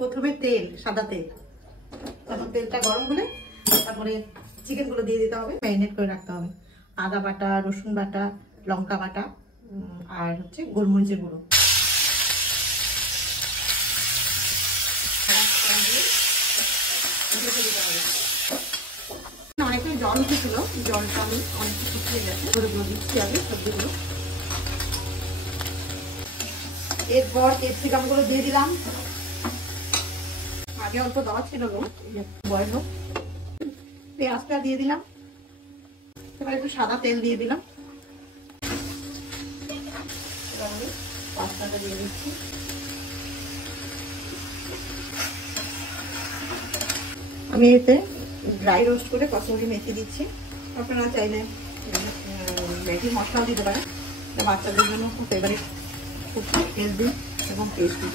প্রথমে তেল, সাদা তেল, তারপর তেলটা গরম হলে তারপরে চিকেনগুলো দিয়ে দিতে হবে, ম্যারিনেট করে রাখতে হবে। আদা বাটা, রসুন বাটা, লঙ্কা বাটা আর হচ্ছে গোলমরিচের গুঁড়ো। অনেকটা জল উঠেছিল, জলটা আমি অনেকটা শুকিয়ে গেছে, গরুগুলো দিচ্ছি আগে সবজিগুলো। এরপর ক্যাপসিকামগুলো দিয়ে দিলাম, আগে অল্প দেওয়া ছিল বয়েল হোক। পেঁয়াজটা দিয়ে দিলাম, এবার একটু সাদা তেল দিয়ে দিলাম, এবার আমি পাস্তাটা দিয়ে দিচ্ছি। আমি এতে ড্রাই রোস্ট করে কসুরি মেথি দিচ্ছি। আপনারা চাইলে ম্যাগি মশলাও দিতে পারেন, বাচ্চাদের জন্য খুব ফেভারিট, খুব হেলদি এবং টেস্টি।